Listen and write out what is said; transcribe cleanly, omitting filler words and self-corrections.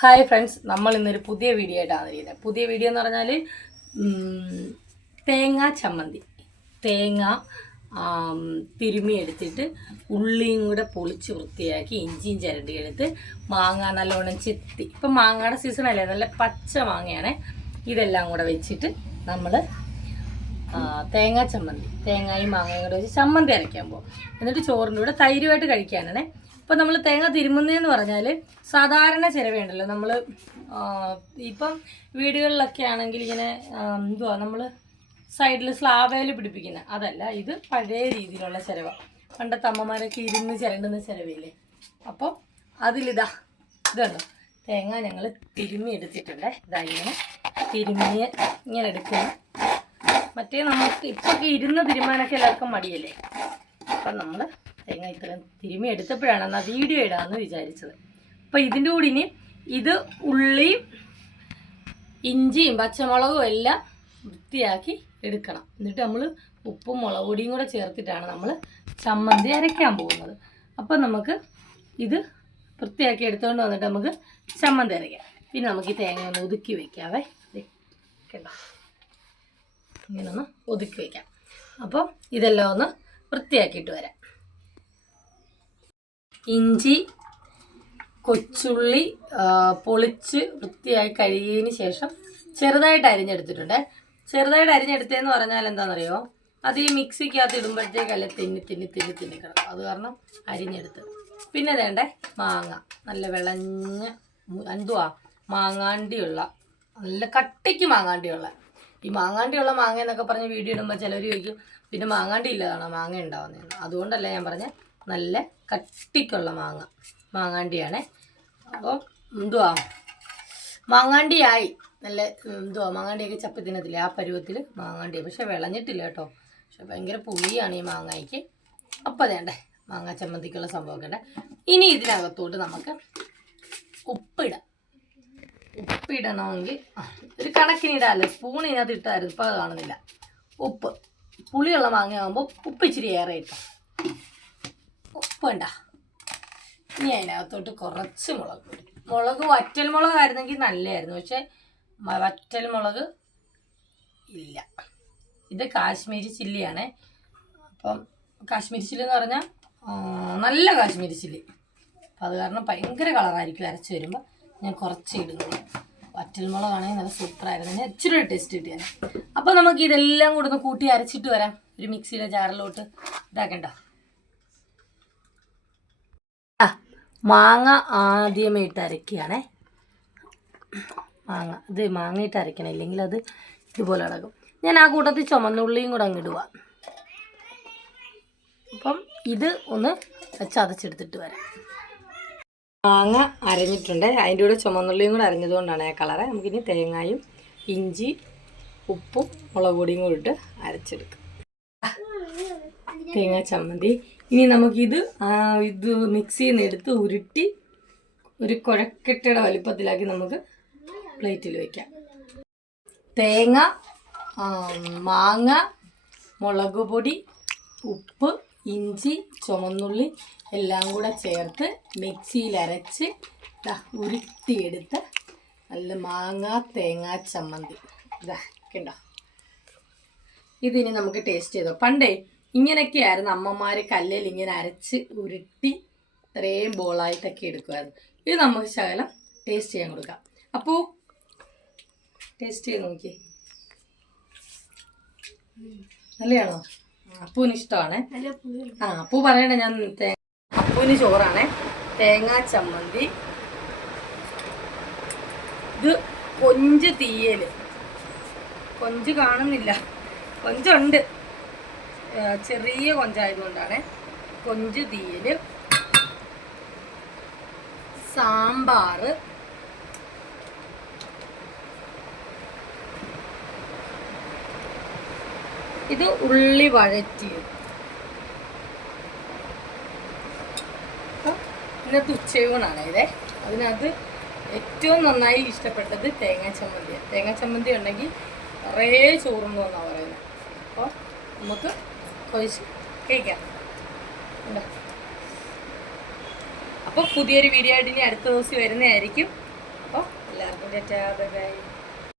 Hi friends, നമ്മൾ ഇന്നൊരു പുതിയ വീഡിയോ ആയിട്ടാണ് ഇരിക്കുന്നത്. പുതിയ വീഡിയോ എന്ന് പറഞ്ഞാൽ തേങ്ങ ചമ്മന്തി. തേങ്ങ തിരുമ്മി എടുത്തിട്ട് ഉള്ളിയും കൂടെ പൊളിച്ച് വൃത്തിയാക്കി ഇഞ്ചിയും ചിരണ്ടി എടുത്ത് മാങ്ങ നല്ലോണം ചെത്തി, ഇപ്പം മാങ്ങയുടെ സീസണല്ലേ, നല്ല പച്ച മാങ്ങയാണ്. ഇതെല്ലാം കൂടെ വെച്ചിട്ട് നമ്മൾ തേങ്ങ ചമ്മന്തി, തേങ്ങയും മാങ്ങയും കൂടെ വെച്ച് ചമ്മന്തി അരയ്ക്കാൻ പോകും. എന്നിട്ട് ചോറിൻ്റെ കൂടെ തൈരുമായിട്ട് കഴിക്കാനാണ്. ഇപ്പം നമ്മൾ തേങ്ങ തിരുമുന്നതെന്ന് പറഞ്ഞാൽ സാധാരണ ചിരവയുണ്ടല്ലോ, നമ്മൾ ഇപ്പം വീടുകളിലൊക്കെ ആണെങ്കിൽ ഇങ്ങനെ നമ്മൾ സൈഡിൽ സ്ലാബയിൽ പിടിപ്പിക്കുന്നത് അതല്ല, ഇത് പഴയ രീതിയിലുള്ള ചിരവ. പണ്ടത്തെ അമ്മമാരൊക്കെ ഇരുന്ന് ചിരണ്ടുന്ന ചിരവയില്ലേ, അപ്പോൾ ഇതുണ്ടോ തേങ്ങ ഞങ്ങൾ തിരുമ്മി എടുത്തിട്ടുണ്ട്. ഇങ്ങനെ ഇങ്ങനെ എടുക്കുന്നു. മറ്റേ നമുക്ക് ഇപ്പൊക്കെ ഇരുന്ന് തിരുമാനൊക്കെ എല്ലാവർക്കും മടിയല്ലേ, അപ്പം നമ്മൾ തേങ്ങ ഇത്രയും തിരുമ്മി എടുത്തപ്പോഴാണ് എന്നാൽ വീഡിയോ ഇടാമെന്ന് വിചാരിച്ചത്. അപ്പോൾ ഇതിൻ്റെ കൂടി ഇനി ഇത് ഉള്ളിയും ഇഞ്ചിയും പച്ചമുളകും എല്ലാം വൃത്തിയാക്കി എടുക്കണം. എന്നിട്ട് നമ്മൾ ഉപ്പും മുളക് പൊടിയും കൂടെ ചേർത്തിട്ടാണ് നമ്മൾ ചമ്മന്തി അരയ്ക്കാൻ പോകുന്നത്. അപ്പം നമുക്ക് ഇത് വൃത്തിയാക്കി എടുത്തുകൊണ്ട് വന്നിട്ട് നമുക്ക് ചമ്മന്തി അരയ്ക്കാം. പിന്നെ നമുക്ക് ഈ തേങ്ങ ഒന്ന് ഒതുക്കി വയ്ക്കാവേ, കേട്ടോ, ഇങ്ങനെ ഒന്ന് ഒതുക്കി വയ്ക്കാം. അപ്പോൾ ഇതെല്ലാം ഒന്ന് വൃത്തിയാക്കിയിട്ട് വരാം. ഇഞ്ചി, കൊച്ചുള്ളി പൊളിച്ച് വൃത്തിയായി കഴുകിയതിന് ശേഷം ചെറുതായിട്ട് അരിഞ്ഞെടുത്തിട്ടുണ്ട്. ചെറുതായിട്ട് അരിഞ്ഞെടുത്തതെന്ന് പറഞ്ഞാൽ എന്താണെന്നറിയോ, അത് ഈ മിക്സിക്കകത്ത് ഇടുമ്പോഴത്തേക്കല്ലേ തിന്നി കിടക്കും, അത് കാരണം അരിഞ്ഞെടുത്ത്. പിന്നെ വേണ്ടേ മാങ്ങ, നല്ല വിളഞ്ഞ മാങ്ങാണ്ടിയുള്ള, നല്ല കട്ടിക്ക് മാങ്ങാണ്ടിയുള്ള. ഈ മാങ്ങാണ്ടിയുള്ള മാങ്ങ എന്നൊക്കെ പറഞ്ഞ് വീഡിയോ ഇടുമ്പോൾ ചിലർ ചോദിക്കും പിന്നെ മാങ്ങാണ്ടി ഇല്ലാതാണോ മാങ്ങ ഉണ്ടാവുന്നതെന്ന്. അതുകൊണ്ടല്ല ഞാൻ പറഞ്ഞ നല്ല കട്ടിക്കുള്ള മാങ്ങാണ്ടിയാണേ. അപ്പോൾ മാങ്ങാണ്ടിയായി നല്ല മാങ്ങാണ്ടിയൊക്കെ ചപ്പി തിന്നത്തില്ലേ, ആ പരുവത്തിൽ മാങ്ങാണ്ടി. പക്ഷെ വിളഞ്ഞിട്ടില്ല കേട്ടോ, പക്ഷെ ഭയങ്കര പുളിയാണ് ഈ മാങ്ങയ്ക്ക്. അപ്പോൾ അതേണ്ടേ മാങ്ങ ചമ്മന്തിക്കുള്ള സംഭവമൊക്കെ ഉണ്ട്. ഇനി ഇതിനകത്തോട്ട് നമുക്ക് ഉപ്പിടണമെങ്കിൽ ഒരു കണക്കിനിടാമല്ലോ, സ്പൂൺ ഇതിനകത്ത് ഇട്ടായിരുന്നു, ഇപ്പോൾ അത് കാണുന്നില്ല. ഉപ്പ്, പുളിയുള്ള മാങ്ങയാകുമ്പോൾ ഉപ്പ് ഇച്ചിരി ഏറെ ഇട്ടോ, ഉപ്പ് വേണ്ട. ഇനി അതിനകത്തോട്ട് കുറച്ച് മുളക് വറ്റൽ മുളകായിരുന്നെങ്കിൽ നല്ലതായിരുന്നു, പക്ഷെ വറ്റൽ മുളക് ഇല്ല. ഇത് കാശ്മീരി ചില്ലിയാണേ. അപ്പം കാശ്മീരി ചില്ലി എന്ന് പറഞ്ഞാൽ നല്ല കാശ്മീരി ചില്ലി, അപ്പം അത് കാരണം ഭയങ്കര കളറായിരിക്കും അരച്ച് വരുമ്പോൾ. ഞാൻ കുറച്ച് ഇടുന്നത് വറ്റൽ മുളകാണെങ്കിൽ നല്ല സൂപ്പറായിരുന്നു, ഞാൻ ഇച്ചിരി ടേസ്റ്റ് കിട്ടിയാണ്. അപ്പോൾ നമുക്ക് ഇതെല്ലാം കൂടെ ഒന്ന് കൂട്ടി അരച്ചിട്ട് വരാം. ഒരു മിക്സിയുടെ ജാറിലോട്ട് ഇതാക്കണ്ട. മാങ്ങ ആദ്യമേ ഇട്ട് അരയ്ക്കുകയാണേ. മാങ്ങയിട്ട് അരയ്ക്കണം, ഇല്ലെങ്കിൽ അത് ഇതുപോലെ അടക്കും. ഞാൻ ആ കൂട്ടത്തിൽ ചുമന്നുള്ളിയും കൂടെ അങ്ങിടുക. അപ്പം ഇത് ഒന്ന് ചതച്ചെടുത്തിട്ട് വരാം. മാങ്ങ അരഞ്ഞിട്ടുണ്ട്, അതിൻ്റെ കൂടെ ചുമന്നുള്ളിയും കൂടെ അരഞ്ഞതുകൊണ്ടാണ് ആ കളറ്. നമുക്കിനി തേങ്ങയും ഇഞ്ചി ഉപ്പും മുളക് പൊടിയും കൂടി ഇട്ട് അരച്ചെടുക്കാം തേങ്ങ ചമ്മന്തി. ഇനി നമുക്കിത് മിക്സിയിൽ നിന്ന് എടുത്ത് ഉരുട്ടി ഒരു കുഴക്കട്ടയുടെ വലിപ്പത്തിലാക്കി നമുക്ക് പ്ലേറ്റിൽ വയ്ക്കാം. തേങ്ങ, മാങ്ങ, മുളക് പൊടി, ഉപ്പ്, ഇഞ്ചി, ചുമന്നുള്ളി എല്ലാം കൂടെ ചേർത്ത് മിക്സിയിൽ അരച്ച് ഉരുട്ടിയെടുത്ത് നല്ല മാങ്ങ തേങ്ങ ചമ്മന്തി കണ്ടോ. ഇതിനി നമുക്ക് ടേസ്റ്റ് ചെയ്തോ. പണ്ടേ ഇങ്ങനെയൊക്കെയായിരുന്നു അമ്മമാർ കല്ലിൽ ഇങ്ങനെ അരച്ച് ഉരുട്ടി ഇത്രയും ബോളായിട്ടൊക്കെ എടുക്കുമായിരുന്നു. ഇത് നമുക്ക് ശകലം ടേസ്റ്റ് ചെയ്യാൻ കൊടുക്കാം. അപ്പോൾ ടേസ്റ്റ് ചെയ്ത് നോക്കി, നല്ലതാണോ? അപ്പൂന് ഇഷ്ടമാണേ. അപ്പൂ പറയണേ, ഞാൻ അപ്പൂന് ചോറാണേ. തേങ്ങാ ചമ്മന്തി, ഇത് കൊഞ്ച് തീയൽ. കൊഞ്ച് കാണുന്നില്ല, കൊഞ്ചുണ്ട്, ചെറിയ കൊഞ്ചായതുകൊണ്ടാണ്. കൊഞ്ച് തീയൽ, സാമ്പാർ, ഇത് ഉള്ളി വഴറ്റിയത്. ഇന്നത്തെ ഉച്ചയൂണാണ് ഇതേ. അതിനകത്ത് ഏറ്റവും നന്നായി ഇഷ്ടപ്പെട്ടത് തേങ്ങാ ചമ്മന്തിയാണ്. തേങ്ങാ ചമ്മന്തി ഉണ്ടെങ്കിൽ കുറേ ചോറുണ്ടോ എന്നാണ് പറയുന്നത്. അപ്പോൾ നമുക്ക് കുഴച്ച് കഴിക്കാം. അപ്പോൾ പുതിയൊരു വീഡിയോ ആയിട്ട് ഇനി അടുത്ത ദിവസം വരുന്നതായിരിക്കും. അപ്പോൾ ബൈ.